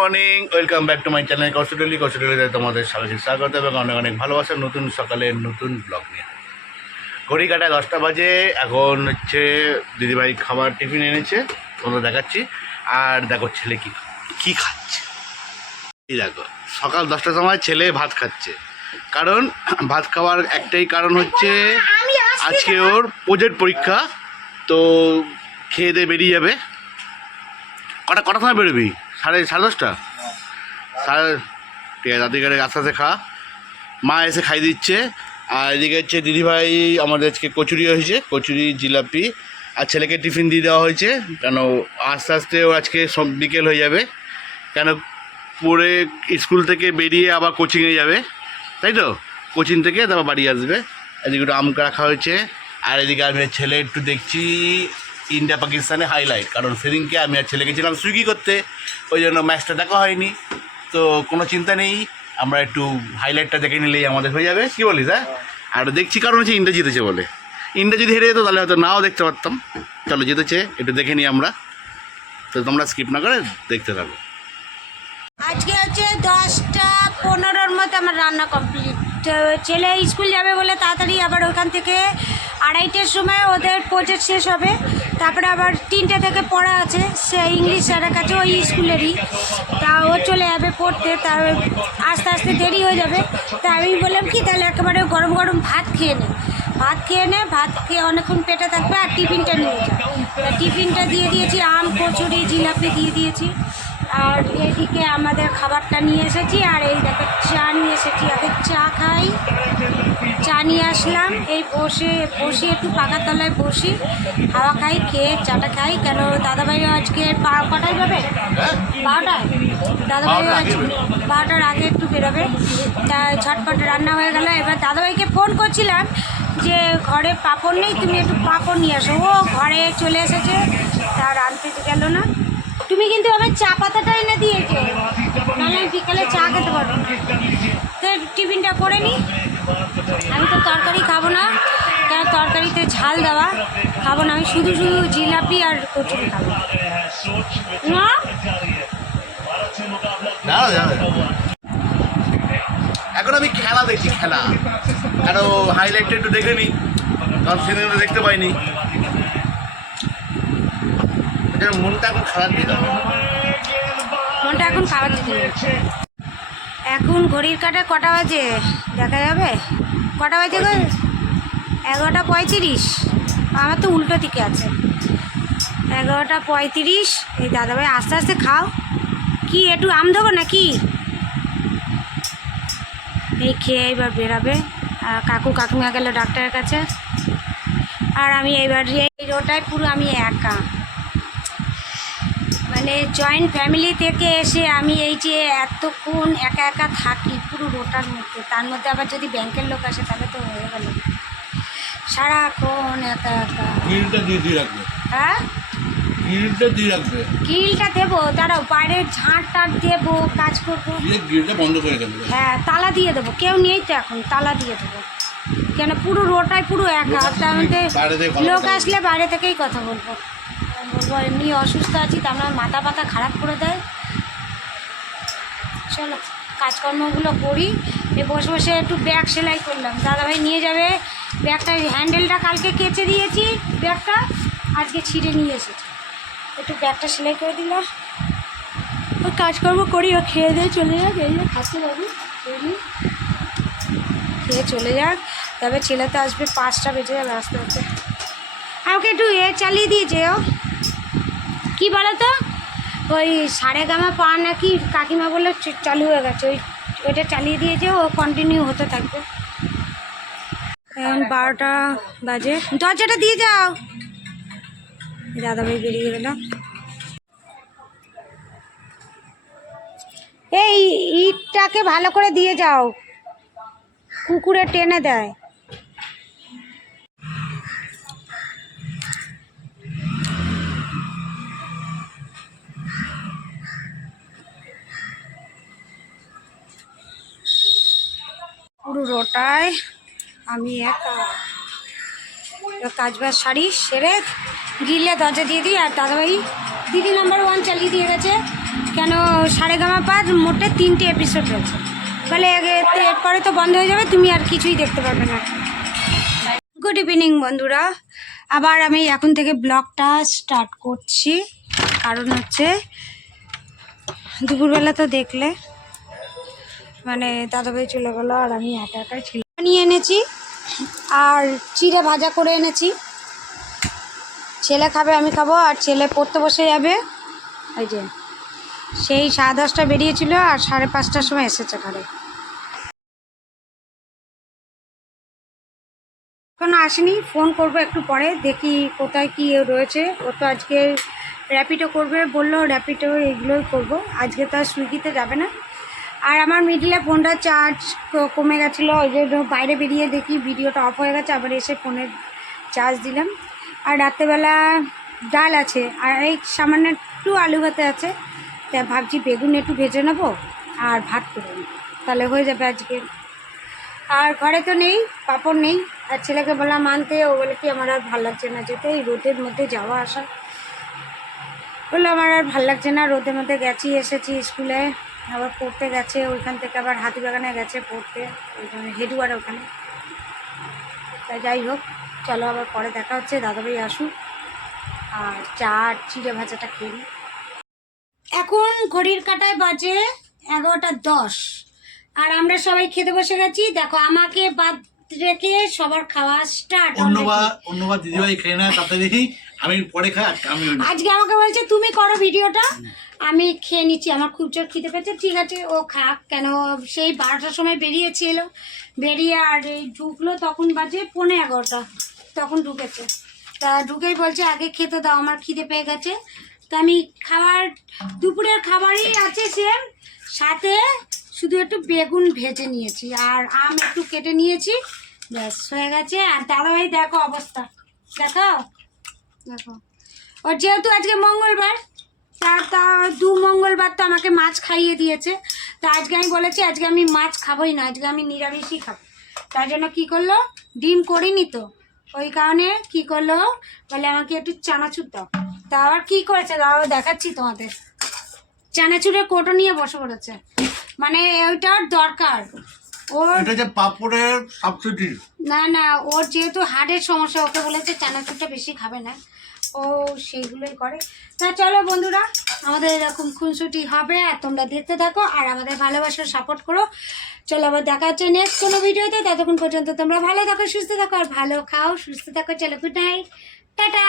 Morning welcome back to my channel কষ্টডলি কষ্টডলিতে তোমাদের সবাইকে স্বাগত এবং অনেক অনেক ভালোবাসা নতুন সকালে নতুন ব্লগ নিয়ে। ঘড়ি কাটা দশটা বাজে এখন হচ্ছে দিদিভাই খাবার টিফিন এনেছে তোমরা দেখাচ্ছি। আর দেখো ছেলে কি কি খাচ্ছে? এই দেখো সকাল দশটার সময় ছেলে ভাত খাচ্ছে। কারণ ভাত খাওয়ার একটাই কারণ হচ্ছে আজকে ওর প্রজেক্ট পরীক্ষা তো খেয়ে দিয়ে বেরিয়ে যাবে। কটা কটার সময় বেরোবি? সাড়ে সাড়ে দশটা? সাড়ে ঠিক আছে রাতিকারে আস্তে আস্তে খা। মা এসে খাই দিচ্ছে। আর এদিকে হচ্ছে দিদিভাই আমাদের আজকে কচুরি হয়েছে, কচুরি, জিলাপি। আর ছেলেকে টিফিন দিয়ে দেওয়া হয়েছে। কেন আস্তে আস্তে ও আজকে সব বিকেল হয়ে যাবে। কেন পরে স্কুল থেকে বেরিয়ে আবার কোচিংয়ে যাবে। তাই তো? কোচিং থেকে তারপর বাড়ি আসবে। এদিকে একটু আম রাখা হয়েছে। আর এদিকে আমি ছেলে একটু দেখছি। ইন্ডিয়া পাকিস্তানে হাইলাইট কারণ সেদিনকে আমি আর ছেলে গেছিলাম সুইগি করতে, ওই জন্য ম্যাচটা দেখা হয়নি। তো কোনো চিন্তা নেই, আমরা একটু হাইলাইটটা দেখে নিলেই আমাদের হয়ে যাবে। কী বলিস হ্যাঁ? আর দেখছি কারণ হচ্ছে ইন্ডিয়া জিতেছে বলে। ইন্ডিয়া যদি হেরে যেত, তাহলে হয়তো নাও দেখতে পারতাম। চলো, জিতেছে, একটু দেখে নিই আমরা। তো তোমরা স্কিপ না করে দেখতে থাকো। আজকে হচ্ছে দশটা পনেরোর মধ্যে আমার রান্না কমপ্লিট ছেলে স্কুল যাবে বলে তাড়াতাড়ি আবার ওখান থেকে আড়াইটের সময় ওদের প্রজেক্ট শেষ হবে। তারপরে আবার তিনটে থেকে পড়া আছে, সে ইংলিশ স্যারের কাছে ওই স্কুলেরই। তা ও চলে যাবে পড়তে, তা আস্তে আস্তে দেরি হয়ে যাবে। তা আমি বললাম, কি তাহলে একেবারে গরম গরম ভাত খেয়ে নে। ভাত খেয়ে নে, ভাত খেয়ে অনেকক্ষণ পেটে থাকবে আর টিফিনটা নিয়ে যা। টিফিনটা দিয়ে দিয়েছি, আম, কচুরি, জিলাপি দিয়ে দিয়েছি। আর এদিকে আমাদের খাবারটা নিয়ে এসেছি আর এই দেখো চা নিয়ে এসেছি। আগে চা খাই চা নিয়ে আসলাম। এই বসে বসে একটু পাকার তলায় বসি হাওয়া খাই খেয়ে চাটা খাই। কেন দাদাভাই আজকে কটায় যাবে? বারোটায়? দাদাভাই বারোটার আজ বারোটার আগে একটু বেরোবে। তা ঝটপট রান্না হয়ে গেল। এবার দাদাভাইকে ফোন করছিলাম যে ঘরে পাপড় নেই তুমি একটু পাপড় নিয়ে আসো। ও ঘরে চলে এসেছে। তার আনতে গেল না। তুমি কিন্তু আমার চা পাতাটা এনে দিয়েছ। নাহলে বিকালে চা খেতে পারব তো টিফিনটা করে নি। আমি তো তরকারি খাব না। কেন তরকারিতে ঝাল দেওয়া। খাব না। আমি শুধু শুধু জিলাপি আর কচুরি খাব। না এখন আমি খেলা দেখছি, খেলা। কেন হাইলাইটটা একটু দেখে নিই কারণ সেদিন তো দেখতে পাইনি। জন্য মনটা এখন খারাপ দিল মনটা এখন দিতে নেই। এখন ঘড়ির কাটা কটা বাজে? দেখা যাবে? কটা বাজে গো? এগারোটা পঁয়ত্রিশ। আমার তো উল্টো দিকে আছে। এগারোটা পঁয়ত্রিশ। এই দাদাভাই, আস্তে আস্তে খাও। কি, একটু আম দেবো নাকি? এই খেয়ে এবার বেরাবে। আর কাকু, কাকিমা গেল ডাক্তারের কাছে। আর আমি এবার এই রোটায় পুরো আমি একা। মানে জয়েন্ট ফ্যামিলি থেকে এসে আমি এই যে এতক্ষণ একা একা থাকি পুরো রোটার মধ্যে তার মধ্যে আবার যদি ব্যাংকের লোক আসে তাহলে তো হয়ে গেল। সারাক্ষণ একা একা। হ্যাঁ? গ্রিলটা দিয়ে রাখবে। কিলটা দেবো তারাও বাইরে ঝাঁট টাট দেবো কাজ করব। গ্রিলটা বন্ধ করে দেবে। হ্যাঁ তালা দিয়ে দেবো কেউ নেই তো এখন তালা দিয়ে দেবো। কেন পুরো রোটায় পুরো একা তার মধ্যে লোক আসলে বাইরে থেকেই কথা বলব। এমনি অসুস্থ আছি তার মানে মাথা পাতা খারাপ করে দেয়। চলো কাজকর্মগুলো করি এ বসে বসে একটু ব্যাগ সেলাই করলাম। দাদাভাই নিয়ে যাবে ব্যাগটা হ্যান্ডেলটা কালকে কেচে দিয়েছি ব্যাগটা আজকে ছিঁড়ে নিয়ে এসেছি। একটু ব্যাগটা সেলাই করে দিলাম। ওই কাজকর্ম করি ও খেয়ে দিয়ে চলে যাক এই যে খাচ্ছে বাবু খেয়ে চলে যাক তবে ছেলে তো আসবে পাঁচটা বেজে যাবে আস্তে আস্তে। আমাকে একটু এ চালিয়ে দিয়েছে ও কি বলো তো ওই সাড়ে গামা পা নাকি কাকিমা বলে চালু হয়ে গেছে। ওই ওইটা চালিয়ে দিয়েছে ও কন্টিনিউ হতে থাকবে। এখন বারোটা বাজে। দরজাটা দিয়ে যাও। দাদাভাই বেরিয়ে গেল। এই ইটটাকে ভালো করে দিয়ে যাও। কুকুরে টেনে দেয়। পুরো আমি একা। এবার কাজ বাজ সারি গিলে দরজা দিয়ে দিই আর দাদাভাই দিদি নাম্বার ওয়ান চালিয়ে দিয়ে গেছে। কেন সাড়ে গামা পাঁচ, মোটে তিনটে এপিসোড রয়েছে। এ- এরপরে তো বন্ধ হয়ে যাবে, তুমি আর কিছুই দেখতে পারবে না। গুড ইভিনিং বন্ধুরা। আবার আমি এখন থেকে ব্লগটা স্টার্ট করছি। কারণ হচ্ছে দুপুরবেলা তো দেখলে। মানে দাদাভাই চলে গেলো আর আমি একা একাই ছিল নিয়ে এনেছি আর চিড়ে ভাজা করে এনেছি। ছেলে খাবে, আমি খাব আর ছেলে পড়তে বসে যাবে। ওই যে, সেই সাড়ে দশটা বেরিয়েছিল আর সাড়ে পাঁচটার সময় এসেছে ঘরে। এখন আসেনি, ফোন করব একটু পরে, দেখি কোথায় কি রয়েছে। ও তো আজকে র্যাপিডো করবে, বলল র্যাপিডো এগুলোই করব। আজকে তো আর সুইগিতে যাবে না। আর আমার মিডিলে ফোনটা চার্জ কমে গেছিল, ওই জন্য বাইরে বেরিয়ে দেখি ভিডিওটা অফ হয়ে গেছে, আবার এসে ফোনের চার্জ দিলাম। আর রাত্রেবেলা ডাল আছে, আর এই সামান্য একটু আলু ভাতে আছে, তা ভাবছি বেগুন একটু ভেজে নেব আর ভাত করে নেব তাহলে হয়ে যাবে আজকে। আর ঘরে তো নেই, পাপড় নেই, আর ছেলেকে বললাম, আনতে। ও বলে, কি, আমার আর ভালো লাগছে না যেতে, এই রোদের মধ্যে যাওয়া আসা। বলল, আমার আর ভালো লাগছে না, রোদের মধ্যে গেছি, এসেছি স্কুলে। আবার পড়তে গেছে ওইখান থেকে আবার হাতিবাগানে গেছে পড়তে ওইখানে হেডুয়ার ওখানে। তাই যাই হোক চলো আবার পরে দেখা হচ্ছে দাদাভাই আসুক আর চা আর চিড়ে ভাজাটা খেয়ে নিই। এখন ঘড়ির কাটায় বাজে এগারোটা দশ আর আমরা সবাই খেতে বসে গেছি। দেখো আমাকে বাদ রেখে সবার খাওয়া স্টার্ট অন্যবার অন্যবার দিদিভাই খেয়ে নেয় তাড়াতাড়ি। আমি পরে খাই আমি আজকে আমাকে বলছে, তুমি করো ভিডিওটা, আমি খেয়ে নিচ্ছি, আমার খুব জোর খিদে পেয়েছে, ঠিক আছে, ও খাক। কেন, সেই বারোটার সময় বেরিয়েছিল, বেরিয়ে আর এই ঢুকলো তখন বাজে পৌনে এগারোটা, তখন ঢুকেছে। তা ঢুকেই বলছে, আগে খেতে দাও, আমার খিদে পেয়ে গেছে। তা আমি খাবার, দুপুরের খাবারই আছে সেম সাথে শুধু একটু বেগুন ভেজে নিয়েছি, আর আম একটু কেটে নিয়েছি, ব্যাস, হয়ে গেছে। আর দাদাভাই, দেখো অবস্থা দেখাও দেখো। ওর যেহেতু আজকে মঙ্গলবার তার তা দু মঙ্গলবার তো আমাকে মাছ খাইয়ে দিয়েছে। তা আজকে আমি বলেছি, আজকে আমি মাছ খাবোই না, আজকে আমি নিরামিষই খাব। তার জন্য কি করল? ডিম করিনি তো। ওই কারণে কি করল? বলে আমাকে একটু চানাচুর দাও। তা আবার কি করেছে? দাও, দেখাচ্ছি তোমাদের। চানাচুরের কোটো নিয়ে বসে পড়েছে। মানে ওইটার দরকার। এটা যে পাপড়ের সাবসিডি না না ওর যেহেতু হার্টের সমস্যা ওকে বলেছে চানাচুরটা বেশি খাবে না। ও সেইগুলোই করে। তা চলো বন্ধুরা আমাদের এরকম খুনসুটি হবে আর তোমরা দেখতে থাকো আর আমাদের ভালোবাসার সাপোর্ট করো। চলো আবার দেখা হচ্ছে নেক্সট কোনো ভিডিওতে। ততক্ষণ পর্যন্ত তোমরা ভালো থাকো সুস্থ থাকো আর ভালো খাও সুস্থ থাকো। চলো গুড নাইট টাটা